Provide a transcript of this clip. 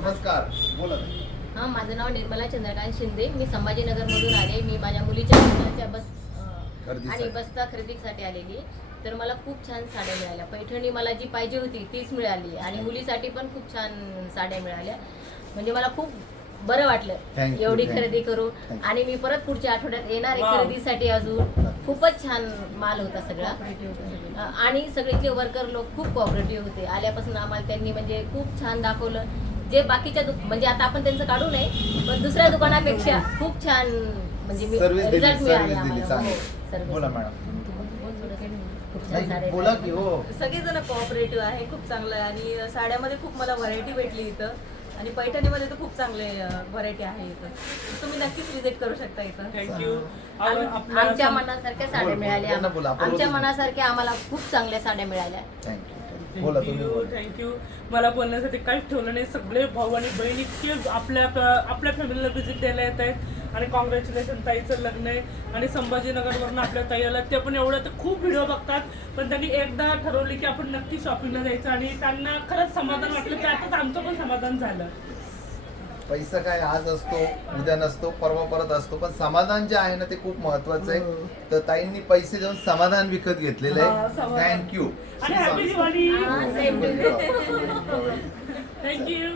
नमस्कार, बोला. हां, माझं नाव निर्मला चंद्रकांत शिंदे. मी संभाजीनगरमधून आले. मी माझ्या मुलीच्या लग्नाच्या आणि बस्ता खरेदीसाठी आलेली. तर मला खूप छान साड्या मिळाल्या. पैठणी मला जी पाहिजे होती तीच मिळाली आणि मुलीसाठी पण खूप छान साड्या मिळाल्या. म्हणजे मला खूप बरं वाटलं एवढी खरेदी करून. आणि मी परत पुढच्या आठवड्यात येणार आहे खरेदीसाठी. अजून खूपच छान माल होता सगळा आणि सगळीचे वर्कर लोक खूप कोऑपरेटिव्ह होते. आल्यापासून आम्हाला त्यांनी म्हणजे खूप छान दाखवलं. जे बाकीच्या म्हणजे आता आपण त्यांचं काढू नये, पण दुसऱ्या दुकानापेक्षा खूप छान म्हणजे रिझल्ट मिळाले आम्हाला. बोला मॅडम. खूप छान साड्या बोला की हो. सगळेजण कोऑपरेटिव्ह आहे, खूप चांगलं आहे. आणि साड्यामध्ये खूप मला व्हरायटी भेटली इथं. आणि पैठणीमध्ये तर खूप चांगले व्हरायटी आहे इथं. तुम्ही नक्कीच विजिट करू शकता इथं. थँक्यू. आमच्या मनासारख्या साड्या मिळाल्या. आमच्या मनासारख्या आम्हाला खूप चांगल्या साड्या मिळाल्या. बोला तुम्ही. थँक्यू. मला बोलण्यासाठी काहीच ठेवलं नाही. सगळे भाऊ आणि बहीण इतके आपल्या फॅमिलीला व्हिजिट द्यायला येत आहेत. आणि कॉंग्रॅच्युलेशन, ताईचं लग्न आहे. आणि संभाजीनगरवरून आपल्या ताई आला. ते पण एवढं तर खूप व्हिडिओ बघतात, पण त्यांनी एकदा ठरवले की आपण नक्की शॉपिंगला जायचं. आणि त्यांना खरंच समाधान वाटलं की आताच आमचं पण समाधान झालं. पैसा काय आज असतो, उद्या नसतो, परवा परत असतो, पण समाधान जे आहे ना ते खूप महत्वाचं आहे. तर ताईंनी पैसे देऊन समाधान विकत घेतलेलं आहे. थँक्यू. आणि हॅपी दिवाळी. सेम. थँक्यू.